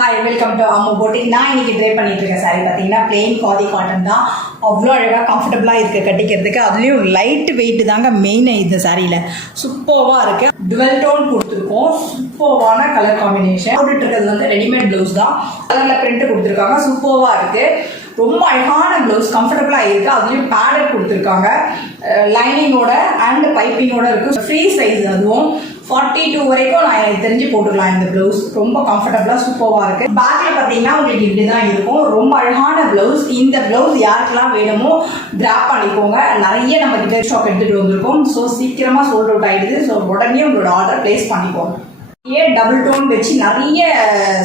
Hi welcome to Ammu போட்டிக். நான் இன்னைக்கு try பண்ணிட்டு இருக்க சாரி பார்த்தீங்கன்னா பிளெயின் காதி காட்டன் தான். அவ்வளோ அழகாக கம்ஃபர்டபுளாக இருக்குது கட்டிக்கிறதுக்கு. அதுலேயும் லைட் வெயிட் தாங்க மெயின் இந்த சாரியில். சூப்பர்வாக இருக்குது. டுவெல் டோன் கொடுத்துருக்கோம். சூப்பர்வான கலர் காம்பினேஷன். போட்டுட்டு இருக்கிறது வந்து ரெடிமேட் ப்ளவுஸ் தான். கலரில் பிரிண்ட் கொடுத்துருக்காங்க. சூப்பர்வாக இருக்குது. ரொம்ப அழகான ப்ளவுஸ், கம்ஃபர்டபுளாக இருக்குது. அதுலேயும் பேடட் கொடுத்துருக்காங்க. லைனிங்கோட அண்ட் பைப்பிங்கோட இருக்குது. ஃப்ரீ சைஸ், அதுவும் 42 வரைக்கும் நான் எனக்கு தெரிஞ்சு போட்டுக்கலாம். இந்த ப்ளவுஸ் ரொம்ப கம்ஃபர்டபுளாக சூப்பராக இருக்குது. பேக்கில் பார்த்தீங்கன்னா உங்களுக்கு இப்படி தான் இருக்கும். ரொம்ப அழகான ப்ளவுஸ். இந்த ப்ளவுஸ் யாருக்கெல்லாம் வேணுமோ ட்ராப் பண்ணிக்கோங்க. நிறைய நம்ம கிட்ட ஷாப் எடுத்துகிட்டு வந்திருக்கோம். ஸோ சீக்கிரமாக சோல்ட் அவுட் ஆகிடுது. ஸோ உடனே உங்களோட ஆர்டர் பிளேஸ் பண்ணிக்கோங்க. டபுள் டோன் வச்சு நிறைய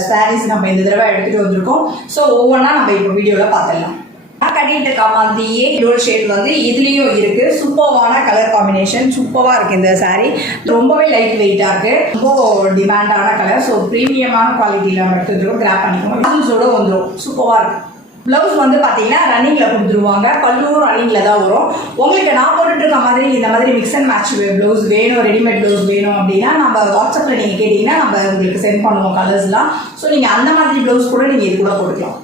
சாரீஸ் நம்ம இந்த தடவை எடுத்துகிட்டு வந்திருக்கோம். ஸோ ஒவ்வொன்றா நம்ம இப்போ வீடியோவில் பார்த்துடலாம். நான் கட்டிட்டு இருக்க மாதிரியே டோல் ஷேட் வந்து இதுலேயும் இருக்குது. சூப்பர்வான கலர் காம்பினேஷன். சூப்பராக இருக்குது இந்த சாரீ. ரொம்பவே லைட் வெயிட்டாக இருக்குது. ரொம்ப டிமாண்டான கலர். ஸோ ப்ரீமியமான குவாலிட்டியில் நம்ம எடுத்துகிட்டு கிராப் பண்ணிக்கோங்க. ப்ளவுஸோட வந்துடும். சூப்பராக இருக்குது. ப்ளவுஸ் வந்து பார்த்தீங்கன்னா ரன்னிங்கில் கொடுத்துருவாங்க. பல்லுவும் ரன்னிங்கில் தான் வரும். உங்களுக்கு நான் போட்டுட்டு இருக்க மாதிரி இந்த மாதிரி மிக்ஸ் அண்ட் மேட்ச் ப்ளவுஸ் வேணும், ரெடிமேட் ப்ளவுஸ் வேணும் அப்படின்னா நம்ம வாட்ஸ்அப்பில் நீங்கள் கேட்டிங்கன்னா நம்ம உங்களுக்கு சென்ட் பண்ணுவோம் கலர்ஸ்லாம். ஸோ நீங்கள் அந்த மாதிரி ப்ளவுஸ் கூட நீங்கள் இது கூட போட்டுக்கலாம்.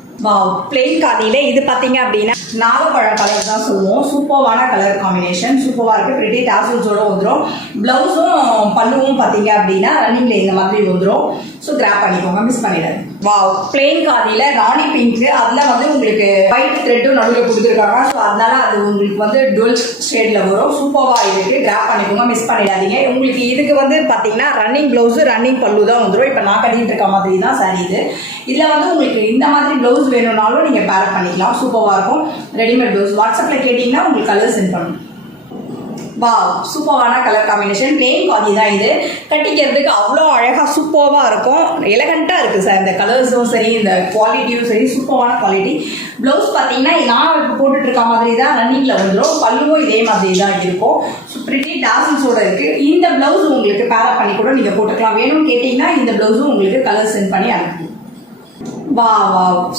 பிளெயின் காதியில் இது பார்த்தீங்க அப்படின்னா நாகப்பழம் கலர் தான் சொல்லுவோம். சூப்பர்வான கலர் காம்பினேஷன். சூப்பராக இருக்குது. பிரிட்டி டாசல்ஸோட வந்துடும். ப்ளவுஸும் பல்லுவும் பார்த்தீங்க அப்படின்னா ரன்னிங்கில் இந்த மாதிரி வந்துடும். ஸோ கிராப் பண்ணிக்கோங்க, மிஸ் பண்ணிடாது. பிளெயின் காதியில் ராணி பிங்க், அதில் வந்து உங்களுக்கு ஒயிட் த்ரெட்டும் நடுவில் கொடுத்துருக்காங்க. ஸோ அதனால அது உங்களுக்கு வந்து டுவெல் ஷேடில் வரும். சூப்பராக இருக்குது. கிராப் பண்ணிக்கோங்க, மிஸ் பண்ணிடாதீங்க. உங்களுக்கு இதுக்கு வந்து பார்த்தீங்கன்னா ரன்னிங் ப்ளவுஸு ரன்னிங் பல்லு தான் வந்துடும். இப்போ நான் கட்டிட்டு இருக்க மாதிரி தான் சாரி இது. இதில் வந்து உங்களுக்கு இந்த மாதிரி ப்ளவுஸ் வேணும்னாலும் நீங்கள் பேர் பண்ணிக்கலாம். சூப்பராக இருக்கும். ரெடிமேட் ப்ளவுஸ் வாட்ஸ்அப்பில் கேட்டிங்கன்னா உங்களுக்கு கலர் சென்ட் பண்ணணும். சூப்பரான கலர் காம்பினேஷன். பிளெயின் காதி தான் இது. கட்டிக்கிறதுக்கு அவ்வளோ அழகாக சூப்பராக இருக்கும். எலகண்ட்டாக இருக்குது சார். இந்த கலர்ஸும் சரி, இந்த குவாலிட்டியும் சரி, சூப்பரான குவாலிட்டி. ப்ளவுஸ் பார்த்தீங்கன்னா நான் இப்போ போட்டுட்டு இருக்க மாதிரி தான் ரன்னிங்கில் வந்துடும். பல்லுவும் இதே மாதிரி தான் இருக்கும். பிரிட்டி டாசல்ஸோட இருக்குது. இந்த ப்ளவுஸ் உங்களுக்கு பேரப் பண்ணி கூட நீங்கள் போட்டுக்கலாம். வேணும்னு கேட்டிங்கன்னா இந்த ப்ளவுஸும் உங்களுக்கு கலர் சென்ட் பண்ணி அனுப்புவோம்.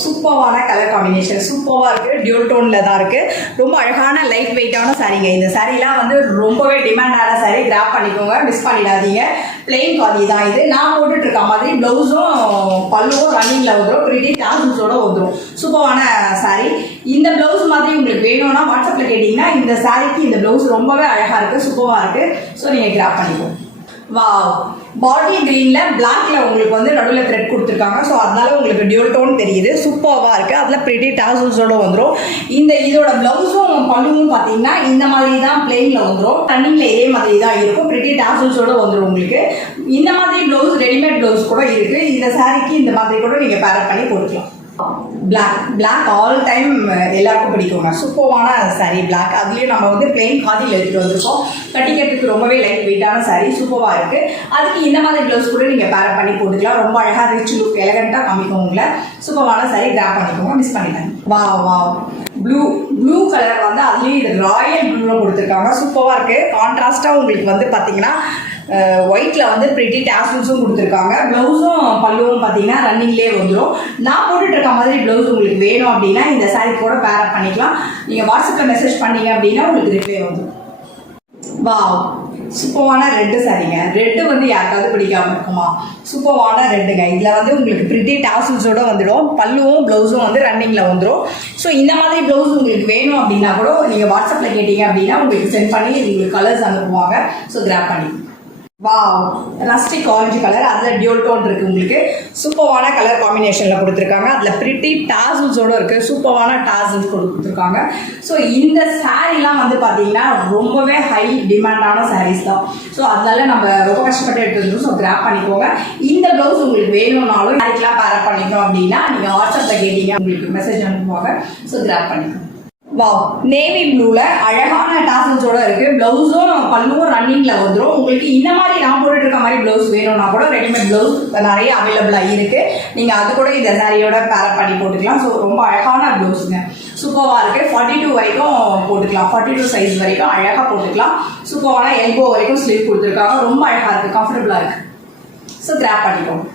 சூப்பரான கலர் காம்பினேஷன். சூப்பராக இருக்குது. டியூல் டோனில் தான் இருக்குது. ரொம்ப அழகான லைட் வெயிட்டான சாரீங்க. இந்த சாரீலாம் வந்து ரொம்பவே டிமாண்டான சாரீ. கிராப் பண்ணிக்கோங்க, மிஸ் பண்ணிடாதீங்க. பிளெயின் காதி தான் இது. நான் போட்டுட்டு இருக்க மாதிரி ப்ளவுஸும் பல்லுவும் ரன்னிங்கில் வந்துடும். பிரிட்டி டாசல்ஸோட வந்துடும். சூப்பரான சாரீ. இந்த ப்ளவுஸ் மாதிரி உங்களுக்கு வேணும்னா வாட்ஸ்அப்பில் கேட்டிங்கன்னா இந்த சாரீக்கு இந்த ப்ளவுஸ் ரொம்பவே அழகாக இருக்குது. சூப்பராக இருக்குது. ஸோ நீங்கள் கிராப் பண்ணிக்கோங்க. பாட்டில் கிரீன்ல பிளாக்ல உங்களுக்கு வந்து நடுவில் த்ரெட் கொடுத்துருக்காங்க. ஸோ அதனால உங்களுக்கு டியூல் டோன் தெரியுது. சூப்பராக இருக்குது. அதில் பிரிட்டி டாசல்ஸோட வந்துடும். இதோட ப்ளவுஸும் பல்லுவும் பார்த்தீங்கன்னா இந்த மாதிரி தான் பிளெயினில் வந்துடும். ரன்னிங்கில் இதே மாதிரி தான் இருக்கும். பிரிட்டி டாசல்ஸோட வந்துடும். உங்களுக்கு இந்த மாதிரி ப்ளவுஸ் ரெடிமேட் ப்ளவுஸ் கூட இருக்குது. இந்த சாரீக்கு இந்த மாதிரி கூட நீங்கள் பேரப் பண்ணி போட்டுக்கலாம். பிளாக் ஆல் டைம் எல்லாருக்கும் பிடிக்குங்க. சூப்பரான சாரீ பிளாக். அதுலேயும் நம்ம வந்து பிளெயின் காதியில் எடுத்துகிட்டு வந்திருக்கோம். கட்டிக்கிறதுக்கு ரொம்பவே லைட் வெயிட்டான சாரீ. சூப்பராக இருக்குது. அதுக்கு இந்த மாதிரி ப்ளவுஸ் கூட நீங்கள் பேரப் பண்ணி போட்டுக்கலாம். ரொம்ப அழகாக ரிச் லுக் எலகண்ட்டாக காமிக்கும் உங்களை. சூப்பரான சாரீ. கிராப் பண்ணிக்கோங்க, மிஸ் பண்ணிட்டாங்க. ப்ளூ கலர் வந்து அதுலேயும் இது ராயல் ப்ளூவில் கொடுத்துருக்காங்க. சூப்பராக இருக்குது. கான்ட்ராஸ்ட்டாக உங்களுக்கு வந்து பார்த்தீங்கன்னா ஒயிட்டில் வந்து பிரிட்டி டாசல்ஸும் கொடுத்துருக்காங்க. ப்ளவுஸும் பல்லுவும் பார்த்தீங்கன்னா ரன்னிங்லேயே வந்துடும். நான் போட்டுட்டு இருக்க மாதிரி ப்ளவுஸ் உங்களுக்கு வேணும் அப்படின்னா இந்த சாரீ கூட பேரப் பண்ணிக்கலாம். நீங்கள் வாட்ஸ்அப்பில் மெசேஜ் பண்ணீங்க அப்படின்னா உங்களுக்கு ரிப்ளை வந்துடும். சூப்பரான ரெட்டு சாரீங்க. ரெட்டு வந்து யாருக்காவது பிடிக்காம இருக்குமா? சூப்பரான ரெட்டுங்க. இதில் வந்து உங்களுக்கு பிரிட்டி டாசல்ஸோட வந்துடும். பல்லுவும் ப்ளவுஸும் வந்து ரன்னிங்கில் வந்துடும். ஸோ இந்த மாதிரி ப்ளவுஸ் உங்களுக்கு வேணும் அப்படின்னா கூட நீங்கள் வாட்ஸ்அப்பில் கேட்டீங்க அப்படின்னா உங்களுக்கு சென்ட் பண்ணி உங்களுக்கு கலர்ஸ் அனுப்புவாங்க. ஸோ கிராப் பண்ணி ரஸ்டிக் ஆரஞ்சு கலர். அதில் டியூல் டோன் இருக்குது. உங்களுக்கு சூப்பரான கலர் காம்பினேஷனில் கொடுத்துருக்காங்க. அதில் பிரிட்டி டாசல்ஸோடு இருக்குது. சூப்பரான டாசல்ஸ் கொடுத்துருக்காங்க. ஸோ இந்த சாரீலாம் வந்து பார்த்தீங்கன்னா ரொம்பவே ஹை டிமாண்டான சாரீஸ் தான். ஸோ அதனால நம்ம ரொம்ப கஷ்டப்பட்டு எடுத்து வந்துடும். ஸோ கிராப் பண்ணிக்கோங்க. இந்த ப்ளவுஸ் உங்களுக்கு வேணும்னாலும் சாரீக்கெலாம் பேரப் பண்ணிக்கணும் அப்படின்னா நீங்கள் வாட்ஸ்அப்பில் கேட்டீங்க உங்களுக்கு மெசேஜ் அனுப்புவாங்க. ஸோ கிராப் பண்ணிக்கோங்க. நேவி ப்ளூவில் அழகான டாசல்ஸோட இருக்குது. ப்ளவுஸும் பல்லுவும் ரன்னிங்கில் வந்துடும். உங்களுக்கு இந்த மாதிரி நான் போட்டுட்டு இருக்க மாதிரி ப்ளவுஸ் வேணும்னா கூட ரெடிமேட் ப்ளவுஸ் நிறைய அவைலபிளாக இருக்குது. நீங்கள் அது கூட இந்த சாரியோட பேரப் பண்ணி போட்டுக்கலாம். ஸோ ரொம்ப அழகான ப்ளவுஸுங்க. சூப்பராக இருக்குது. 42 வரைக்கும் போட்டுக்கலாம். 42 சைஸ் வரைக்கும் அழகாக போட்டுக்கலாம். சூப்பரான எல்போ வரைக்கும் ஸ்லீவ் கொடுத்துருக்காங்க. ரொம்ப அழகாக இருக்குது. கம்ஃபர்டபுளாக இருக்குது. ஸோ கிராப் பண்ணிக்கோங்க.